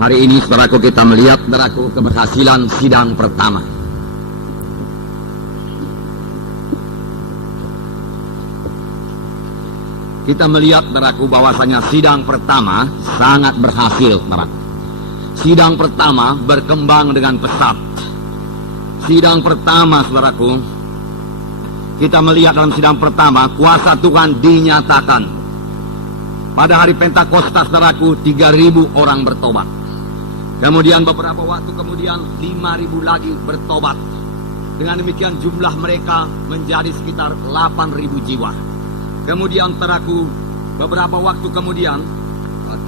Hari ini saudaraku kita melihat saudaraku keberhasilan sidang pertama. Kita melihat saudaraku bahwasanya sidang pertama sangat berhasil saudaraku. Sidang pertama berkembang dengan pesat. Sidang pertama saudaraku, kita melihat dalam sidang pertama kuasa Tuhan dinyatakan. Pada hari Pentakosta saudaraku 3.000 orang bertobat. Kemudian beberapa waktu kemudian 5.000 lagi bertobat. Dengan demikian jumlah mereka menjadi sekitar 8.000 jiwa. Kemudian saudaraku, beberapa waktu kemudian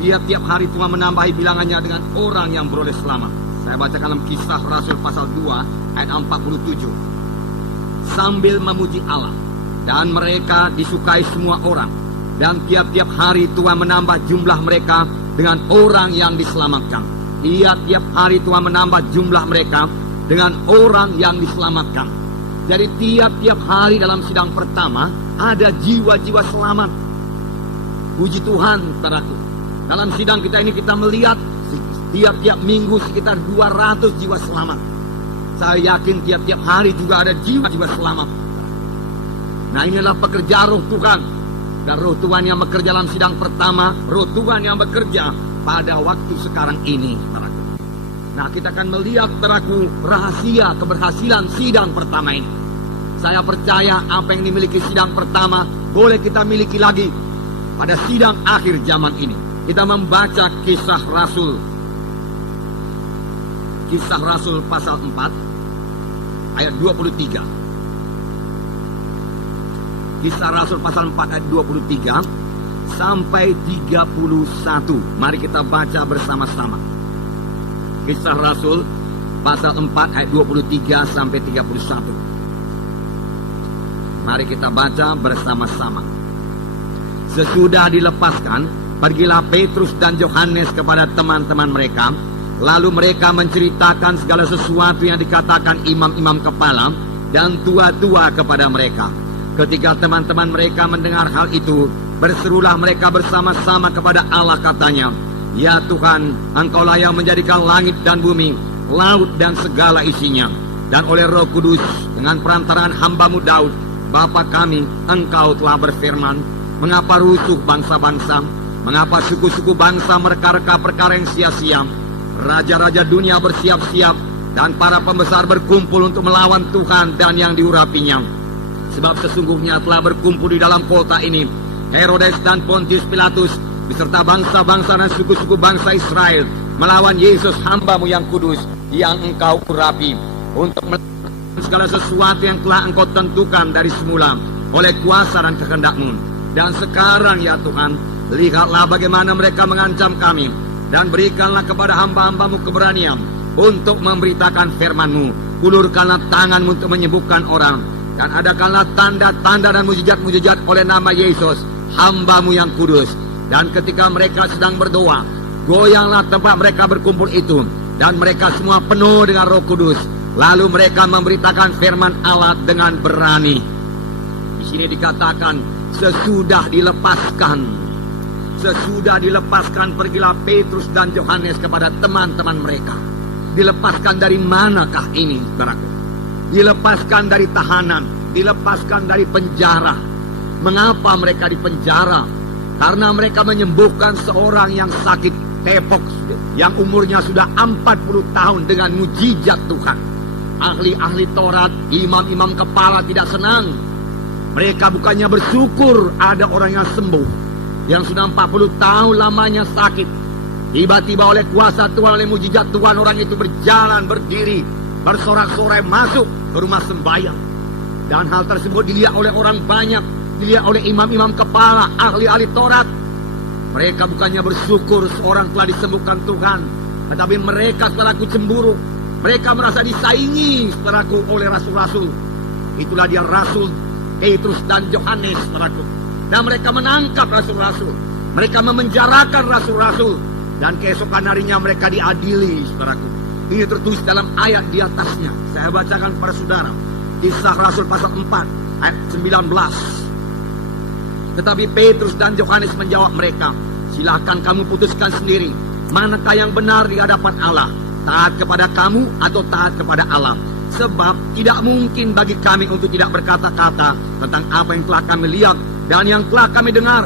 tiap-tiap hari Tuhan menambahi bilangannya dengan orang yang beroleh selamat. Saya bacakan dalam Kisah Rasul pasal 2 ayat 47. Sambil memuji Allah, dan mereka disukai semua orang, dan tiap-tiap hari Tuhan menambah jumlah mereka dengan orang yang diselamatkan. Tiap-tiap hari Tuhan menambah jumlah mereka dengan orang yang diselamatkan. Jadi tiap-tiap hari dalam sidang pertama ada jiwa-jiwa selamat. Puji Tuhan saudaraku. Dalam sidang kita ini kita melihat tiap-tiap minggu sekitar 200 jiwa selamat. Saya yakin tiap-tiap hari juga ada jiwa-jiwa selamat. Nah, inilah pekerjaan Roh Tuhan. Dan Roh Tuhan yang bekerja dalam sidang pertama, Roh Tuhan yang bekerja pada waktu sekarang ini, saudaraku. Nah, kita akan melihat, saudaraku, rahasia keberhasilan sidang pertama ini. Saya percaya apa yang dimiliki sidang pertama boleh kita miliki lagi pada sidang akhir zaman ini. Kita membaca Kisah Rasul. Kisah Rasul pasal 4 ayat 23. Kisah Rasul pasal 4 ayat 23 sampai 31. Mari kita baca bersama-sama. Kisah Rasul pasal 4 ayat 23 sampai 31. Mari kita baca bersama-sama. Sesudah dilepaskan, pergilah Petrus dan Yohanes kepada teman-teman mereka. Lalu mereka menceritakan segala sesuatu yang dikatakan imam-imam kepala dan tua-tua kepada mereka. Ketika teman-teman mereka mendengar hal itu, berserulah mereka bersama-sama kepada Allah, katanya, "Ya Tuhan, Engkaulah yang menjadikan langit dan bumi, laut dan segala isinya. Dan oleh Roh Kudus, dengan perantaraan hamba-Mu Daud, Bapa kami, Engkau telah berfirman, mengapa rusuh bangsa-bangsa, mengapa suku-suku bangsa mereka-reka perkara yang sia-sia. Raja-raja dunia bersiap-siap, dan para pembesar berkumpul untuk melawan Tuhan dan yang diurapinya. Sebab sesungguhnya telah berkumpul di dalam kota ini Herodes dan Pontius Pilatus beserta bangsa-bangsa dan suku-suku bangsa Israel melawan Yesus hamba-Mu yang kudus, yang Engkau urapi, untuk melakukan segala sesuatu yang telah Engkau tentukan dari semula oleh kuasa dan kehendak-Mu. Dan sekarang ya Tuhan, lihatlah bagaimana mereka mengancam kami, dan berikanlah kepada hamba-hamba-Mu keberanian untuk memberitakan firman-Mu. Ulurkanlah tangan-Mu untuk menyembuhkan orang, dan adakanlah tanda-tanda dan mujizat-mujizat oleh nama Yesus hamba-Mu yang kudus. Dan ketika mereka sedang berdoa, goyanglah tempat mereka berkumpul itu, dan mereka semua penuh dengan Roh Kudus. Lalu mereka memberitakan firman Allah dengan berani." Di sini dikatakan sesudah dilepaskan. Sesudah dilepaskan, pergilah Petrus dan Yohanes kepada teman-teman mereka. Dilepaskan dari manakah ini, saudaraku? Dilepaskan dari tahanan, dilepaskan dari penjara. Mengapa mereka dipenjara? Karena mereka menyembuhkan seorang yang sakit tepok, yang umurnya sudah 40 tahun dengan mujizat Tuhan. Ahli-ahli Taurat, imam-imam kepala tidak senang. Mereka bukannya bersyukur ada orang yang sembuh, yang sudah 40 tahun lamanya sakit. Tiba-tiba oleh kuasa Tuhan, oleh mujizat Tuhan, orang itu berjalan, berdiri, bersorak-sorai masuk ke rumah sembahyang. Dan hal tersebut dilihat oleh orang banyak, dilihat oleh imam-imam kepala, ahli-ahli Taurat. Mereka bukannya bersyukur seorang telah disembuhkan Tuhan, tetapi mereka saudaraku cemburu. Mereka merasa disaingi saudaraku oleh rasul-rasul. Itulah dia Rasul Petrus dan Yohanes saudaraku. Dan mereka menangkap rasul-rasul, mereka memenjarakan rasul-rasul, dan keesokan harinya mereka diadili saudaraku. Ini tertulis dalam ayat di atasnya. Saya bacakan kepada saudara. Kisah Rasul pasal 4 ayat 19. Tetapi Petrus dan Yohanes menjawab mereka, "Silakan kamu putuskan sendiri manakah yang benar di hadapan Allah? Taat kepada kamu atau taat kepada Allah? Sebab tidak mungkin bagi kami untuk tidak berkata-kata tentang apa yang telah kami lihat dan yang telah kami dengar.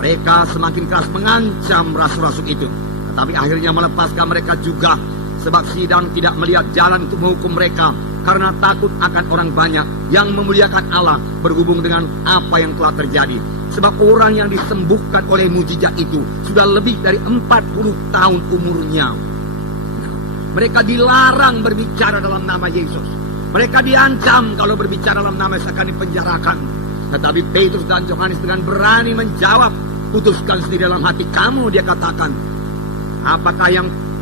Mereka semakin keras mengancam rasul-rasul itu, tetapi akhirnya melepaskan mereka juga. Sebab sidang tidak melihat jalan untuk menghukum mereka, karena takut akan orang banyak yang memuliakan Allah berhubung dengan apa yang telah terjadi. Sebab orang yang disembuhkan oleh mujizat itu sudah lebih dari 40 tahun umurnya. Mereka dilarang berbicara dalam nama Yesus. Mereka diancam kalau berbicara dalam nama Yesus akan dipenjarakan. Tetapi Petrus dan Yohanes dengan berani menjawab, putuskan sendiri dalam hati kamu, dia katakan, apakah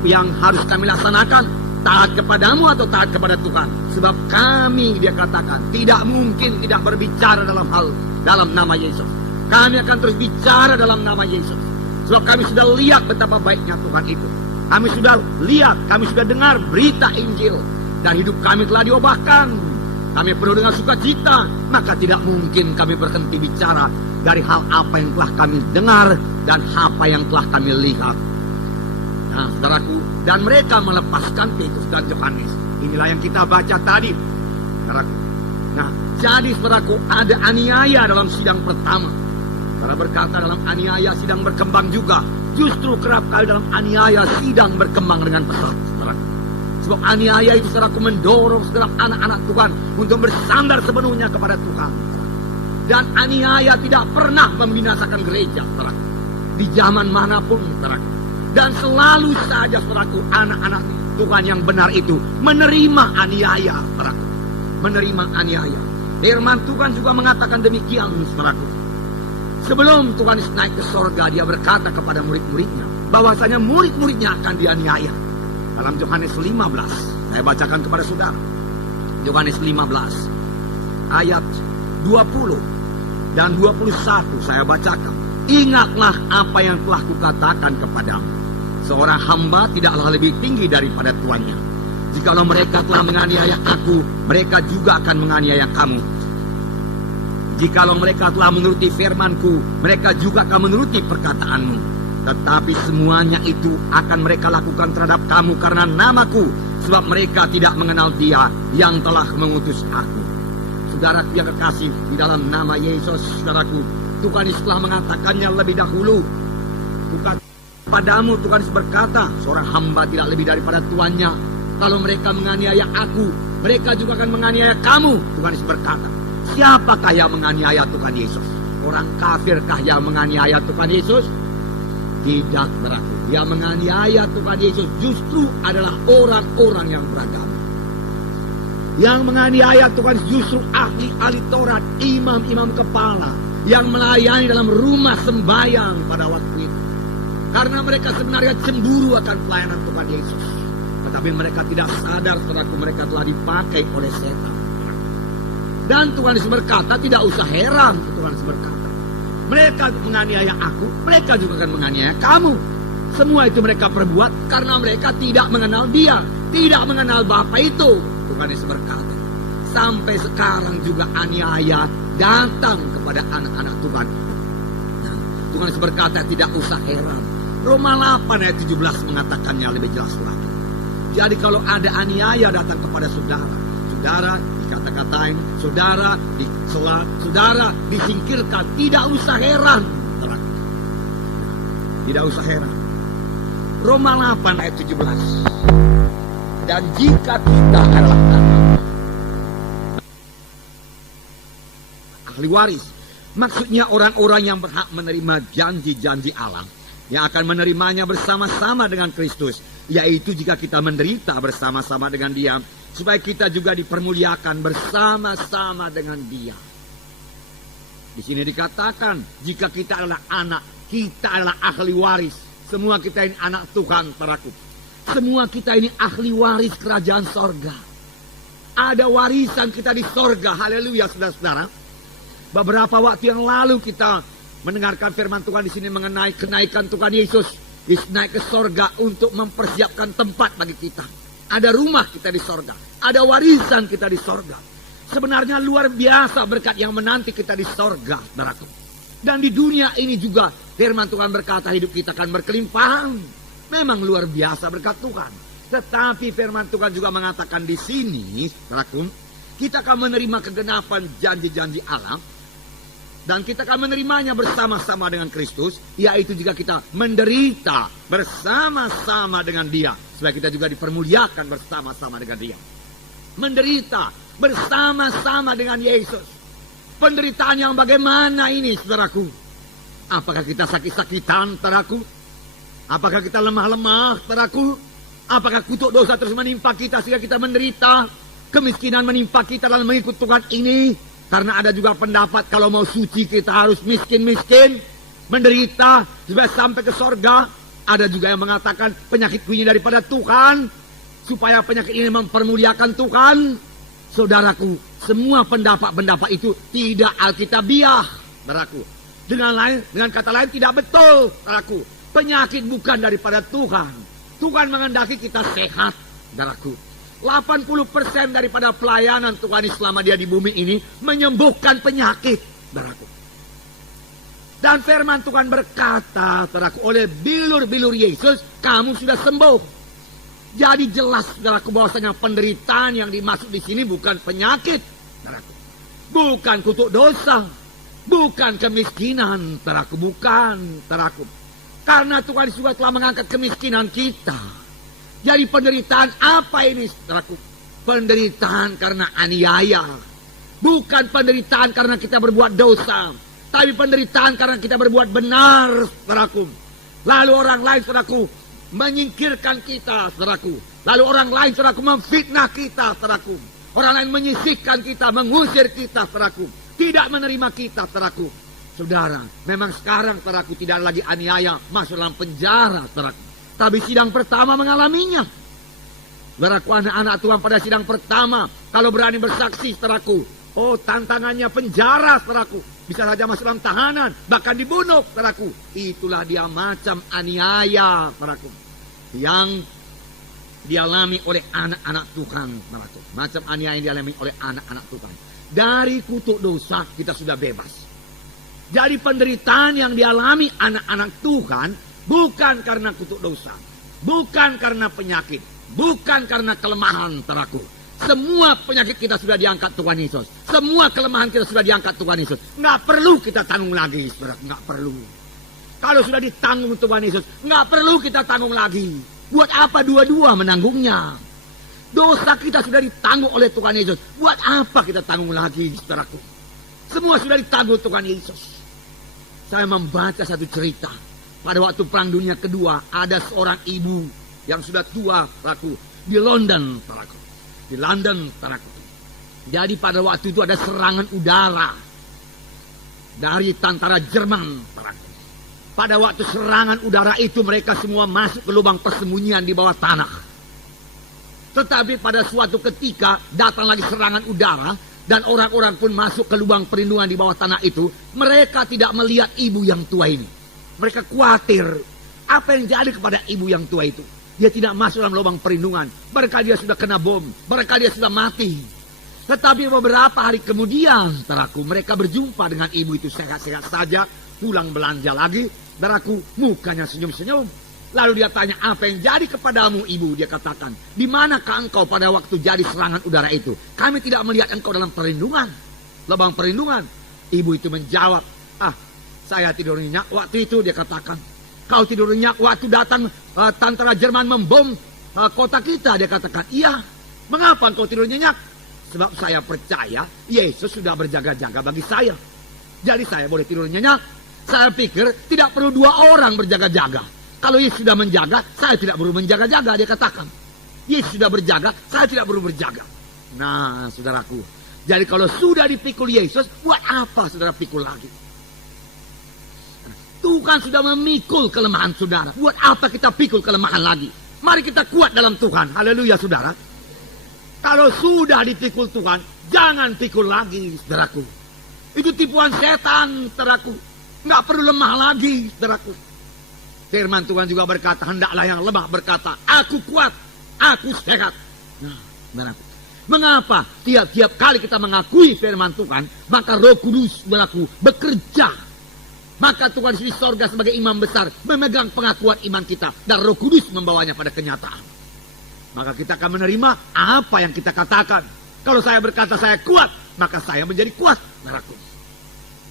yang harus kami laksanakan? Taat kepadamu atau taat kepada Tuhan? Sebab kami, dia katakan, tidak mungkin tidak berbicara dalam nama Yesus. Kami akan terus bicara dalam nama Yesus. Sebab kami sudah lihat betapa baiknya Tuhan itu. Kami sudah lihat, kami sudah dengar berita Injil. Dan hidup kami telah diubahkan. Kami penuh dengan sukacita. Maka tidak mungkin kami berhenti bicara dari hal apa yang telah kami dengar dan apa yang telah kami lihat. Nah, saudaraku, dan mereka melepaskan Petrus dan Yohanes. Inilah yang kita baca tadi, saudaraku. Nah, jadi saudaraku, ada aniaya dalam sidang pertama. Saudara berkata dalam aniaya sidang berkembang juga. Justru kerap kali dalam aniaya sidang berkembang dengan pesat, saudaraku. Sebab aniaya itu, saudaraku, mendorong setiap anak-anak Tuhan untuk bersandar sepenuhnya kepada Tuhan. Dan aniaya tidak pernah membinasakan gereja, saudaraku. Di zaman manapun, saudaraku. Dan selalu saja, saudaraku, anak-anak Tuhan yang benar itu menerima aniaya, saudaraku. Menerima aniaya. Firman Tuhan juga mengatakan demikian, saudaraku. Sebelum Tuhan Yesus naik ke sorga, dia berkata kepada murid-muridnya bahwasanya murid-muridnya akan dianiaya. Dalam Yohanes 15, saya bacakan kepada saudara. Yohanes 15, ayat 20 dan 21 saya bacakan. Ingatlah apa yang telah kukatakan kepadamu. Seorang hamba tidaklah lebih tinggi daripada tuannya. Jikalau mereka telah menganiaya aku, mereka juga akan menganiaya kamu. Jikalau mereka telah menuruti firman-Ku, mereka juga akan menuruti perkataanmu. Tetapi semuanya itu akan mereka lakukan terhadap kamu karena nama-Ku, sebab mereka tidak mengenal Dia yang telah mengutus aku. Saudaraku yang kekasih, di dalam nama Yesus, saudaraku, Tuhan Yesus telah mengatakannya lebih dahulu. Padamu Tuhan Yesus berkata, seorang hamba tidak lebih daripada tuannya. Kalau mereka menganiaya aku, mereka juga akan menganiaya kamu. Tuhan Yesus berkata. Siapakah yang menganiaya Tuhan Yesus? Orang kafirkah yang menganiaya Tuhan Yesus? Tidak, saudaraku. Yang menganiaya Tuhan Yesus justru adalah orang-orang yang beragama. Yang menganiaya Tuhan justru ahli-ahli Taurat, imam-imam kepala yang melayani dalam rumah sembahyang pada waktu itu. Karena mereka sebenarnya cemburu akan pelayanan Tuhan Yesus. Tetapi mereka tidak sadar, saudaraku, mereka telah dipakai oleh setan. Dan Tuhan Yesus berkata, tidak usah heran. Tuhan Yesus berkata, mereka menganiaya aku, mereka juga akan menganiaya kamu. Semua itu mereka perbuat karena mereka tidak mengenal Dia, tidak mengenal Bapa itu. Tuhan Yesus berkata, sampai sekarang juga aniaya datang kepada anak-anak Tuhan. Nah, Tuhan Yesus berkata, tidak usah heran. Roma 8 ayat 17 mengatakannya lebih jelas lagi. Jadi kalau ada aniaya datang kepada saudara, saudara dikata-katain, saudara dicela, saudara disingkirkan, tidak usah heran. Tidak usah heran. Roma 8 ayat 17. Dan jika kita adalah ahli waris, maksudnya orang-orang yang berhak menerima janji-janji Allah, yang akan menerimanya bersama-sama dengan Kristus, yaitu jika kita menderita bersama-sama dengan Dia, supaya kita juga dipermuliakan bersama-sama dengan Dia. Di sini dikatakan, jika kita adalah anak, kita adalah ahli waris. Semua kita ini anak Tuhan, saudaraku. Semua kita ini ahli waris kerajaan sorga. Ada warisan kita di sorga, haleluya, saudara-saudara. Beberapa waktu yang lalu kita mendengarkan firman Tuhan di sini mengenai kenaikan Tuhan Yesus. Yesus naik ke sorga untuk mempersiapkan tempat bagi kita. Ada rumah kita di sorga. Ada warisan kita di sorga. Sebenarnya luar biasa berkat yang menanti kita di sorga, saudaraku. Dan di dunia ini juga firman Tuhan berkata hidup kita akan berkelimpahan. Memang luar biasa berkat Tuhan. Tetapi firman Tuhan juga mengatakan di sini, saudaraku, kita akan menerima kegenapan janji-janji Allah. Dan kita akan menerimanya bersama-sama dengan Kristus. Yaitu jika kita menderita bersama-sama dengan Dia. Supaya kita juga dipermuliakan bersama-sama dengan Dia. Menderita bersama-sama dengan Yesus. Penderitaan yang bagaimana ini, saudaraku? Apakah kita sakit-sakitan, saudaraku? Apakah kita lemah-lemah, saudaraku? Apakah kutuk dosa terus menimpa kita sehingga kita menderita? Kemiskinan menimpa kita dalam mengikut Tuhan ini? Karena ada juga pendapat kalau mau suci kita harus miskin-miskin, menderita supaya sampai ke sorga. Ada juga yang mengatakan penyakitku ini daripada Tuhan, supaya penyakit ini mempermuliakan Tuhan. Saudaraku, semua pendapat-pendapat itu tidak alkitabiah, saudaraku. Dengan kata lain tidak betul, saudaraku. Penyakit bukan daripada Tuhan. Tuhan menghendaki kita sehat, saudaraku. 80% daripada pelayanan Tuhan selama Dia di bumi ini menyembuhkan penyakit, saudaraku. Dan firman Tuhan berkata, saudaraku, oleh bilur-bilur Yesus kamu sudah sembuh. Jadi jelas, saudaraku, bahwasanya penderitaan yang dimaksud di sini bukan penyakit, saudaraku. Bukan kutuk dosa, bukan kemiskinan, saudaraku, bukan, saudaraku. Karena Tuhan juga telah mengangkat kemiskinan kita. Jadi penderitaan apa ini, saudaraku? Penderitaan karena aniaya. Bukan penderitaan karena kita berbuat dosa, tapi penderitaan karena kita berbuat benar, saudaraku. Lalu orang lain, saudaraku, menyingkirkan kita, saudaraku. Lalu orang lain, saudaraku, memfitnah kita, saudaraku. Orang lain menyisihkan kita, mengusir kita, saudaraku. Tidak menerima kita, saudaraku. Saudara, memang sekarang, saudaraku, tidak lagi aniaya masuk dalam penjara, saudaraku. Tapi sidang pertama mengalaminya. Saudaraku, anak-anak Tuhan pada sidang pertama, kalau berani bersaksi, saudaraku, oh tantangannya penjara, saudaraku. Bisa saja masuk dalam tahanan, bahkan dibunuh, saudaraku. Itulah dia macam aniaya, saudaraku, yang dialami oleh anak-anak Tuhan, saudaraku. Macam aniaya yang dialami oleh anak-anak Tuhan. Dari kutuk dosa kita sudah bebas. Jadi penderitaan yang dialami anak-anak Tuhan bukan karena kutuk dosa, bukan karena penyakit, bukan karena kelemahan, saudaraku. Semua penyakit kita sudah diangkat Tuhan Yesus. Semua kelemahan kita sudah diangkat Tuhan Yesus. Nggak perlu kita tanggung lagi, saudara. Nggak perlu. Kalau sudah ditanggung Tuhan Yesus, nggak perlu kita tanggung lagi. Buat apa dua-dua menanggungnya? Dosa kita sudah ditanggung oleh Tuhan Yesus. Buat apa kita tanggung lagi, saudaraku? Semua sudah ditanggung Tuhan Yesus. Saya membaca satu cerita. Pada waktu Perang Dunia Kedua, ada seorang ibu yang sudah tua, saudaraku, di London, saudaraku. Di London, saudaraku. Jadi pada waktu itu ada serangan udara dari tentara Jerman, saudaraku. Pada waktu serangan udara itu mereka semua masuk ke lubang persembunyian di bawah tanah. Tetapi pada suatu ketika datang lagi serangan udara dan orang-orang pun masuk ke lubang perlindungan di bawah tanah itu. Mereka tidak melihat ibu yang tua ini. Mereka khawatir apa yang jadi kepada ibu yang tua itu. Dia tidak masuk dalam lubang perlindungan. Barangkali dia sudah kena bom. Barangkali dia sudah mati. Tetapi beberapa hari kemudian, saudaraku, mereka berjumpa dengan ibu itu sehat-sehat saja. Pulang belanja lagi. Saudaraku, mukanya senyum-senyum. Lalu dia tanya, apa yang jadi kepadamu, ibu? Dia katakan, di manakah engkau pada waktu jadi serangan udara itu? Kami tidak melihat engkau dalam perlindungan. Lubang perlindungan. Ibu itu menjawab, saya tidur nyenyak waktu itu, dia katakan. Kau tidur nyenyak waktu datang tentara Jerman membom kota kita, dia katakan. Iya, mengapa engkau tidur nyenyak? Sebab saya percaya Yesus sudah berjaga-jaga bagi saya. Jadi saya boleh tidur nyenyak. Saya pikir tidak perlu dua orang berjaga-jaga. Kalau Yesus sudah menjaga, saya tidak perlu menjaga-jaga, dia katakan. Yesus sudah berjaga, saya tidak perlu berjaga. Nah, saudaraku, jadi kalau sudah dipikul Yesus, buat apa saudara pikul lagi? Tuhan sudah memikul kelemahan saudara. Buat apa kita pikul kelemahan lagi? Mari kita kuat dalam Tuhan. Haleluya, saudara. Kalau sudah dipikul Tuhan, jangan pikul lagi, saudaraku. Itu tipuan setan, saudaraku. Nggak perlu lemah lagi, saudaraku. Firman Tuhan juga berkata, hendaklah yang lemah berkata, aku kuat, aku sehat. Nah, saudaraku. Mengapa tiap-tiap kali kita mengakui firman Tuhan, maka Roh Kudus bekerja Maka Tuhan Yesus di sorga sebagai imam besar memegang pengakuan iman kita. Dan Roh Kudus membawanya pada kenyataan. Maka kita akan menerima apa yang kita katakan. Kalau saya berkata saya kuat, maka saya menjadi kuat. Saudaraku.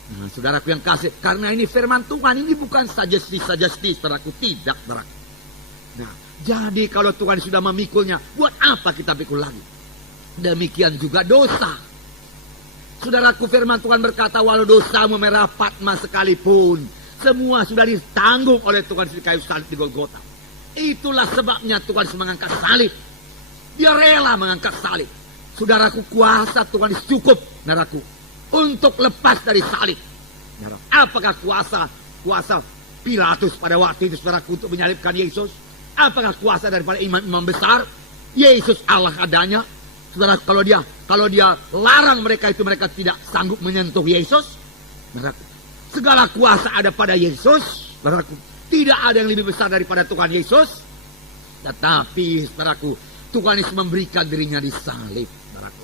Nah, saudaraku yang kasih, karena ini firman Tuhan, ini bukan suggestis, saudaraku. Tidak, saudaraku. Nah, jadi kalau Tuhan sudah memikulnya, buat apa kita pikul lagi? Demikian juga dosa. Saudaraku, firman Tuhan berkata, walau dosamu merah Patma sekalipun, semua sudah ditanggung oleh Tuhan di kayu salib di Golgota. Itulah sebabnya Tuhan mengangkat salib. Dia rela mengangkat salib. Saudaraku, kuasa Tuhan cukup, saudaraku, untuk lepas dari salib. Saudaraku, apakah kuasa Pilatus pada waktu itu, saudaraku, untuk menyalibkan Yesus? Apakah kuasa daripada imam-imam besar? Yesus Allah adanya. Saudara, kalau dia larang mereka itu, mereka tidak sanggup menyentuh Yesus. Saudaraku, segala kuasa ada pada Yesus. Saudaraku, tidak ada yang lebih besar daripada Tuhan Yesus. Tetapi, saudaraku, Tuhan Yesus memberikan dirinya di salib. Saudaraku,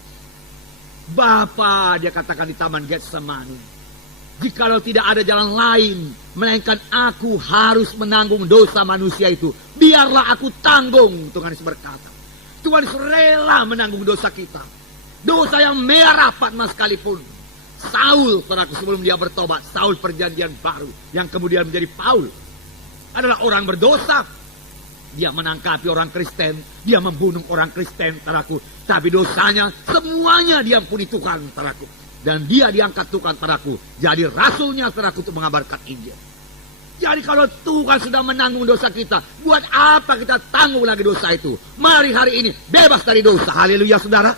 Bapa, dia katakan di Taman Getsemani, jikalau tidak ada jalan lain melainkan aku harus menanggung dosa manusia itu, biarlah aku tanggung. Tuhan Yesus berkata, Tuhan Yesus rela menanggung dosa kita. Dosa yang merah Patma sekalipun. Saul, saudaraku, sebelum dia bertobat, Saul perjanjian baru, yang kemudian menjadi Paul, adalah orang berdosa. Dia menangkapi orang Kristen, dia membunuh orang Kristen, saudaraku. Tapi dosanya semuanya diampuni Tuhan, saudaraku. Dan dia diangkat Tuhan, saudaraku, jadi rasulnya, saudaraku, untuk mengabarkan Injil. Jadi kalau Tuhan sudah menanggung dosa kita, buat apa kita tanggung lagi dosa itu? Mari hari ini bebas dari dosa. Haleluya, saudara.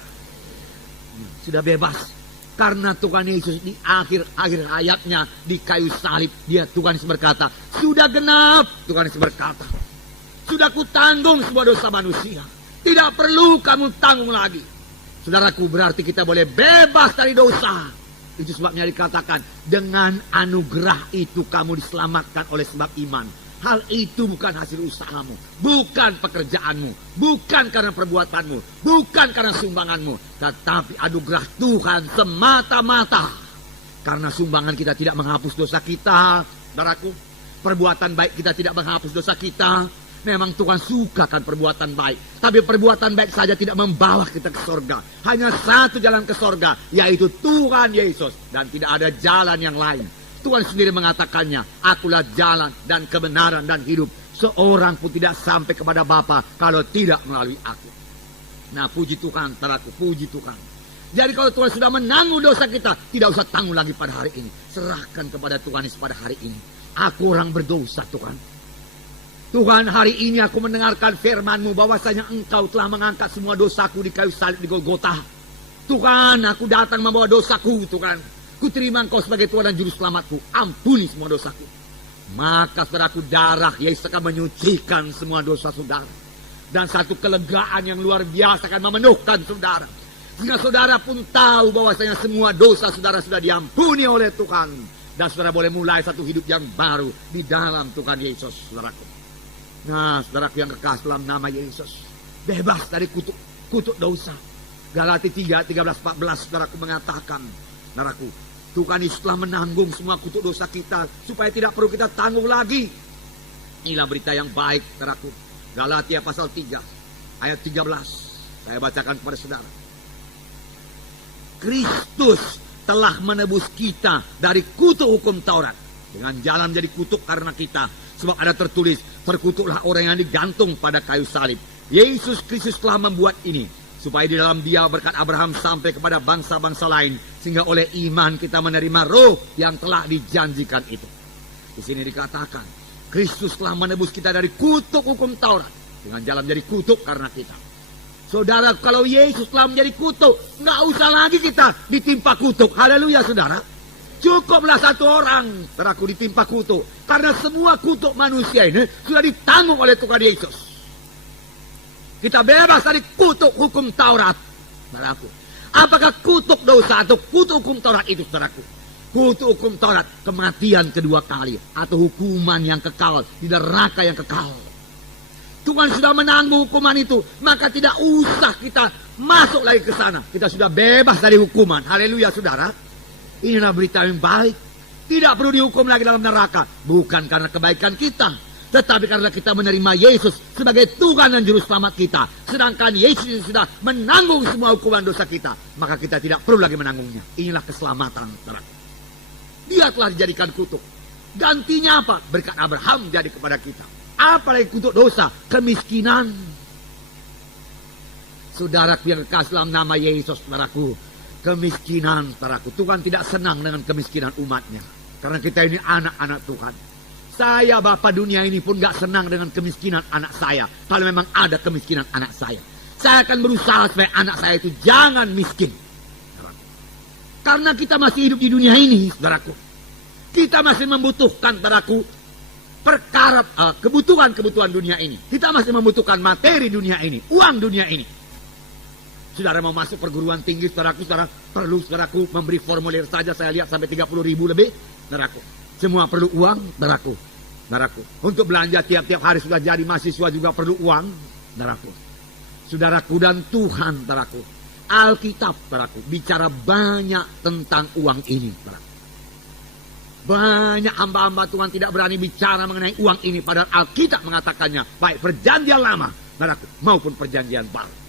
Sudah bebas. Karena Tuhan Yesus di akhir hayatnya di kayu salib, Tuhan Yesus berkata, sudah genap. Tuhan Yesus berkata, sudah kutanggung semua dosa manusia. Tidak perlu kamu tanggung lagi. Saudaraku, berarti kita boleh bebas dari dosa. Itu sebabnya dikatakan, dengan anugerah itu kamu diselamatkan oleh sebab iman. Hal itu bukan hasil usahamu, bukan pekerjaanmu, bukan karena perbuatanmu, bukan karena sumbanganmu, tetapi anugerah Tuhan semata-mata. Karena sumbangan kita tidak menghapus dosa kita, saudaraku. Perbuatan baik kita tidak menghapus dosa kita. Memang Tuhan sukakan perbuatan baik, tapi perbuatan baik saja tidak membawa kita ke sorga. Hanya satu jalan ke sorga, yaitu Tuhan Yesus. Dan tidak ada jalan yang lain. Tuhan sendiri mengatakannya, akulah jalan dan kebenaran dan hidup. Seorang pun tidak sampai kepada Bapa kalau tidak melalui aku. Nah, puji Tuhan, saudaraku, puji Tuhan. Jadi kalau Tuhan sudah menanggung dosa kita, tidak usah tanggung lagi pada hari ini. Serahkan kepada Tuhan Yesus pada hari ini. Aku orang berdosa, Tuhan. Tuhan, hari ini aku mendengarkan firman-Mu bahwasanya Engkau telah mengangkat semua dosaku di kayu salib di Golgota. Tuhan, aku datang membawa dosaku, Tuhan. Kuterima Engkau sebagai Tuhan dan Juru Selamatku. Ampuni semua dosaku. Maka saudaraku, darah Yesus akan menyucikan semua dosa saudara. Dan satu kelegaan yang luar biasa akan memenuhkan saudara. Sehingga saudara pun tahu bahwasanya semua dosa saudara sudah diampuni oleh Tuhan. Dan saudara boleh mulai satu hidup yang baru di dalam Tuhan Yesus, saudaraku. Nah, saudaraku yang kekasih dalam nama Yesus, bebas dari kutuk dosa. Galatia 3:13-14, saudaraku mengatakan, saudaraku, Tuhan Yesus telah menanggung semua kutuk dosa kita, supaya tidak perlu kita tanggung lagi. Inilah berita yang baik, saudaraku. Galatia pasal 3, ayat 13. Saya bacakan kepada saudara. Kristus telah menebus kita dari kutuk hukum Taurat. Dengan jalan menjadi kutuk karena kita. Sebab ada tertulis, terkutuklah orang yang digantung pada kayu salib. Yesus Kristus telah membuat ini, supaya di dalam Dia berkat Abraham sampai kepada bangsa-bangsa lain, sehingga oleh iman kita menerima roh yang telah dijanjikan itu. Di sini dikatakan, Kristus telah menebus kita dari kutuk hukum Taurat, dengan jalan menjadi kutuk karena kita. Saudara, kalau Yesus telah menjadi kutuk, nggak usah lagi kita ditimpa kutuk. Haleluya, saudara. Cukuplah satu orang, saudaraku, ditimpa kutuk. Karena semua kutuk manusia ini sudah ditanggung oleh Tuhan Yesus. Kita bebas dari kutuk hukum Taurat, saudaraku. Apakah kutuk dosa atau kutuk hukum Taurat itu, saudaraku? Kutuk hukum Taurat, kematian kedua kali. Atau hukuman yang kekal, di neraka yang kekal. Tuhan sudah menanggung hukuman itu. Maka tidak usah kita masuk lagi ke sana. Kita sudah bebas dari hukuman. Haleluya, saudara. Inilah berita yang baik. Tidak perlu dihukum lagi dalam neraka. Bukan karena kebaikan kita, tetapi karena kita menerima Yesus sebagai Tuhan dan Juru Selamat kita. Sedangkan Yesus sudah menanggung semua hukuman dosa kita, maka kita tidak perlu lagi menanggungnya. Inilah keselamatan, saudara. Dia telah dijadikan kutuk. Gantinya apa? Berkat Abraham jadi kepada kita. Apa lagi kutuk dosa? Kemiskinan. Saudaraku yang kekasih dalam nama Yesus, saudaraku, kemiskinan, saudaraku. Tuhan tidak senang dengan kemiskinan umatnya. Karena kita ini anak-anak Tuhan. Saya, Bapak dunia ini pun gak senang dengan kemiskinan anak saya. Kalau memang ada kemiskinan anak saya. Saya akan berusaha supaya anak saya itu jangan miskin. Karena kita masih hidup di dunia ini, saudaraku. Kita masih membutuhkan, saudaraku, perkara kebutuhan-kebutuhan dunia ini. Kita masih membutuhkan materi dunia ini, uang dunia ini. Saudara mau masuk perguruan tinggi, saudaraku, saudara perlu, saudaraku, memberi formulir saja. Saya lihat sampai 30.000 lebih, saudaraku. Semua perlu uang, saudaraku. Saudaraku, untuk belanja tiap-tiap hari sudah jadi mahasiswa juga perlu uang, saudaraku. Saudaraku dan Tuhan, saudaraku. Alkitab, saudaraku, bicara banyak tentang uang ini, saudaraku. Banyak hamba-hamba Tuhan tidak berani bicara mengenai uang ini, padahal Alkitab mengatakannya, baik perjanjian lama, saudaraku, maupun perjanjian baru.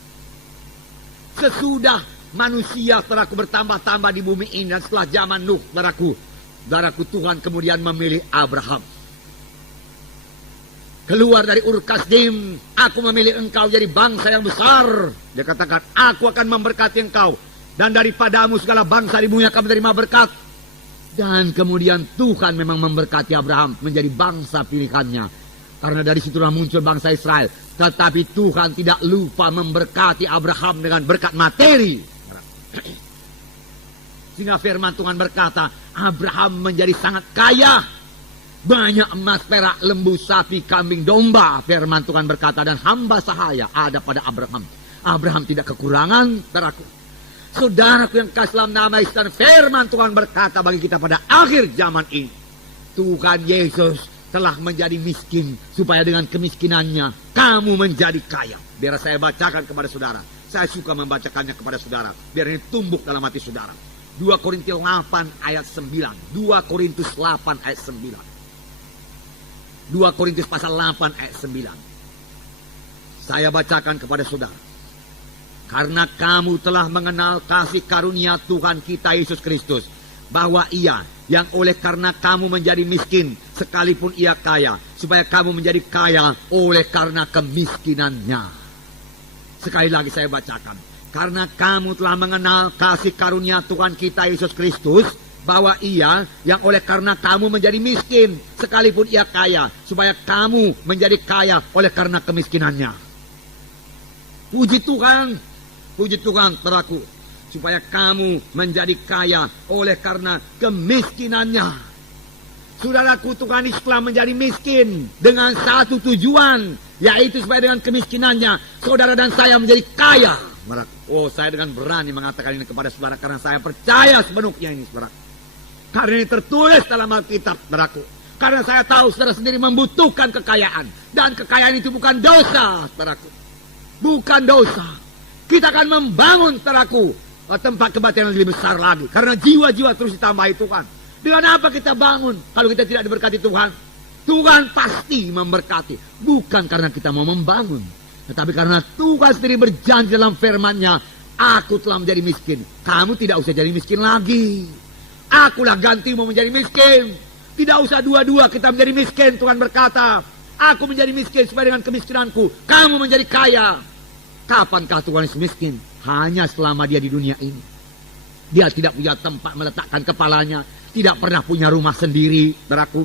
Sesudah manusia, saudaraku, bertambah-tambah di bumi ini, dan setelah zaman Nuh, saudaraku, Tuhan kemudian memilih Abraham. Keluar dari Ur Kasdim, aku memilih engkau jadi bangsa yang besar. Dia katakan, aku akan memberkati engkau, dan daripadamu segala bangsa di bumi akan menerima berkat. Dan kemudian Tuhan memang memberkati Abraham menjadi bangsa pilihannya. Karena dari situlah muncul bangsa Israel. Tetapi Tuhan tidak lupa memberkati Abraham dengan berkat materi. Sehingga firman Tuhan berkata, Abraham menjadi sangat kaya. Banyak emas, perak, lembu, sapi, kambing, domba. Firman Tuhan berkata, dan hamba sahaya ada pada Abraham. Abraham tidak kekurangan, saudaraku. Saudaraku yang kasih dalam nama Yesus, dan firman Tuhan berkata bagi kita pada akhir zaman ini. Tuhan Yesus telah menjadi miskin, supaya dengan kemiskinannya kamu menjadi kaya. Biar saya bacakan kepada saudara. Saya suka membacakannya kepada saudara, biar ini tumbuh dalam hati saudara. 2 Korintus 8 ayat 9. 2 Korintus 8 ayat 9. 2 Korintus pasal 8 ayat 9. Saya bacakan kepada saudara. Karena kamu telah mengenal kasih karunia Tuhan kita Yesus Kristus, bahwa Ia yang oleh karena kamu menjadi miskin, sekalipun Ia kaya, supaya kamu menjadi kaya oleh karena kemiskinannya. Sekali lagi saya bacakan. Karena kamu telah mengenal kasih karunia Tuhan kita Yesus Kristus, bahwa Ia yang oleh karena kamu menjadi miskin, sekalipun Ia kaya, supaya kamu menjadi kaya oleh karena kemiskinannya. Puji Tuhan, saudaraku, supaya kamu menjadi kaya oleh karena kemiskinannya. Saudaraku, Tuhan Yesus telah menjadi miskin dengan satu tujuan, yaitu supaya dengan kemiskinannya saudara dan saya menjadi kaya. Oh, saya dengan berani mengatakan ini kepada saudara karena saya percaya sepenuhnya ini, saudara. Karena ini tertulis dalam Alkitab, saudaraku. Karena saya tahu saudara sendiri membutuhkan kekayaan, dan kekayaan itu bukan dosa, saudaraku. Bukan dosa. Kita akan membangun, saudaraku, tempat kebaktian yang lebih besar lagi. Karena jiwa-jiwa terus ditambahi Tuhan. Dengan apa kita bangun kalau kita tidak diberkati Tuhan? Tuhan pasti memberkati. Bukan karena kita mau membangun, tetapi karena Tuhan sendiri berjanji dalam firman-Nya, aku telah menjadi miskin, kamu tidak usah jadi miskin lagi. Akulah gantimu menjadi miskin. Tidak usah dua-dua kita menjadi miskin. Tuhan berkata, aku menjadi miskin supaya dengan kemiskinanku kamu menjadi kaya. Kapankah Tuhan Yesus miskin? Hanya selama dia di dunia ini. Dia tidak punya tempat meletakkan kepalanya, tidak pernah punya rumah sendiri, saudaraku.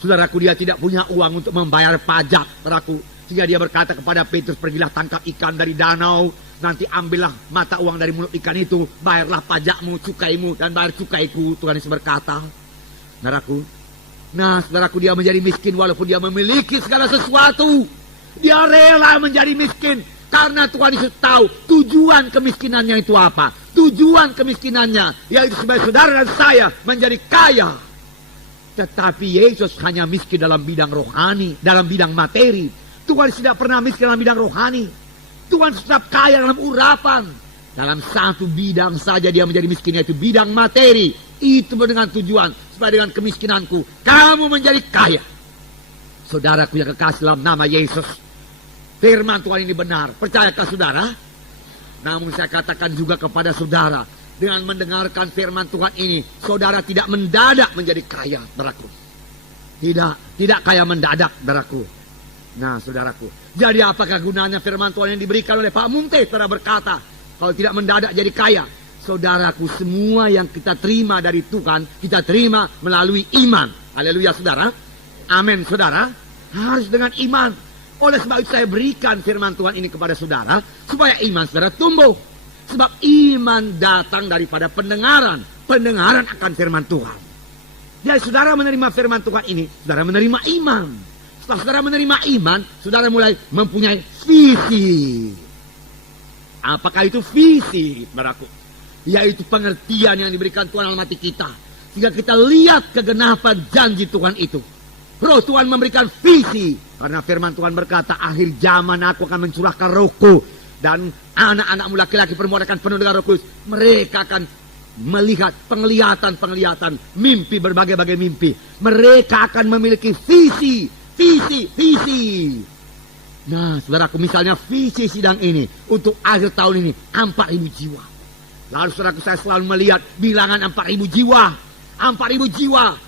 Saudaraku, dia tidak punya uang untuk membayar pajak, saudaraku. Sehingga dia berkata kepada Petrus, pergilah tangkap ikan dari danau, nanti ambillah mata uang dari mulut ikan itu, bayarlah pajakmu, cukaimu, dan bayar cukaiku. Tuhan Yesus berkata, saudaraku. Nah, saudaraku, dia menjadi miskin walaupun dia memiliki segala sesuatu. Dia rela menjadi miskin karena Tuhan Yesus tahu tujuan kemiskinannya itu apa. Tujuan kemiskinannya yaitu supaya saudara dan saya menjadi kaya. Tetapi Yesus hanya miskin dalam bidang rohani, dalam bidang materi. Tuhan tidak pernah miskin dalam bidang rohani. Tuhan tetap kaya dalam urapan. Dalam satu bidang saja dia menjadi miskin, yaitu bidang materi. Itu dengan tujuan supaya dengan kemiskinanku kamu menjadi kaya. Saudaraku yang kekasih dalam nama Yesus, firman Tuhan ini benar. Percayakah saudara? Namun saya katakan juga kepada saudara, dengan mendengarkan firman Tuhan ini, saudara tidak mendadak menjadi kaya, saudaraku. Tidak kaya mendadak, saudaraku. Nah, saudaraku, jadi apakah gunanya firman Tuhan yang diberikan oleh Pak Munte? Saudara berkata, kalau tidak mendadak jadi kaya. Saudaraku, semua yang kita terima dari Tuhan, kita terima melalui iman. Haleluya, saudara. Amin, saudara. Harus dengan iman. Oleh sebab itu saya berikan firman Tuhan ini kepada saudara, supaya iman saudara tumbuh. Sebab iman datang daripada pendengaran. Pendengaran akan firman Tuhan. Jadi saudara menerima firman Tuhan ini, saudara menerima iman. Setelah saudara menerima iman, saudara mulai mempunyai visi. Apakah itu visi, saudaraku? Yaitu pengertian yang diberikan Tuhan dalam hati kita, sehingga kita lihat kegenapan janji Tuhan itu. Roh Tuhan memberikan visi, karena firman Tuhan berkata, akhir zaman aku akan mencurahkan rohku, dan anak-anakmu laki-laki perempuan akan penuh dengan roh kudus. Mereka akan melihat penglihatan, mimpi, berbagai-bagai mimpi. Mereka akan memiliki visi. Nah, saudaraku, misalnya visi sidang ini untuk akhir tahun ini 4.000 jiwa. Lalu saudaraku, saya selalu melihat bilangan 4.000 jiwa. 4.000 jiwa.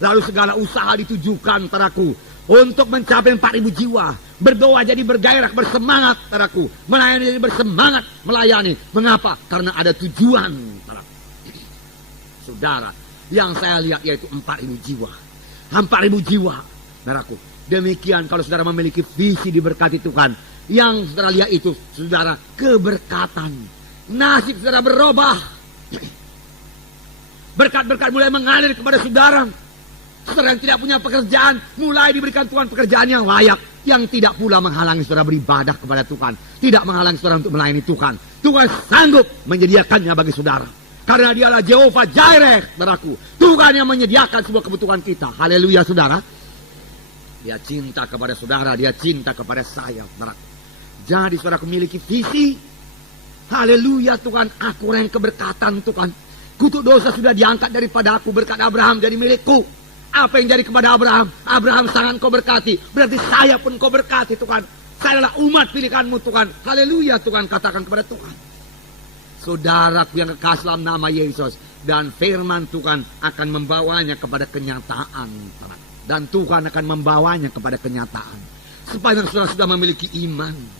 Lalu segala usaha ditujukan, saudaraku, untuk mencapai 4.000 jiwa. Berdoa jadi bergairah, bersemangat, saudaraku. Melayani jadi bersemangat melayani. Mengapa? Karena ada tujuan, saudaraku. Saudara, yang saya lihat yaitu 4.000 jiwa. 4.000 jiwa, saudaraku. Demikian kalau saudara memiliki visi diberkati Tuhan. Yang saudara lihat itu, saudara, keberkatan. Nasib saudara berubah. Berkat-berkat mulai mengalir kepada saudara. Saudara yang tidak punya pekerjaan, mulai diberikan Tuhan pekerjaan yang layak. Yang tidak pula menghalangi saudara beribadah kepada Tuhan. Tidak menghalangi saudara untuk melayani Tuhan. Tuhan sanggup menyediakannya bagi saudara. Karena dialah Jehovah Jireh, saudaraku. Tuhan yang menyediakan semua kebutuhan kita. Haleluya, saudara. Dia cinta kepada saudara, dia cinta kepada saya, saudaraku. Jadi saudaraku memiliki visi. Haleluya, Tuhan, aku orang yang keberkatan, Tuhan. Kutuk dosa sudah diangkat daripada aku, berkat Abraham jadi milikku. Apa yang jadi kepada Abraham? Abraham sangat kau berkati. Berarti saya pun kau berkati, Tuhan. Saya adalah umat pilihanmu, Tuhan. Haleluya, Tuhan, katakan kepada Tuhan. Saudaraku yang kekasih dalam nama Yesus. Dan firman Tuhan akan membawanya kepada kenyataan. Dan Tuhan akan membawanya kepada kenyataan. Sepanjang saudara sudah memiliki iman.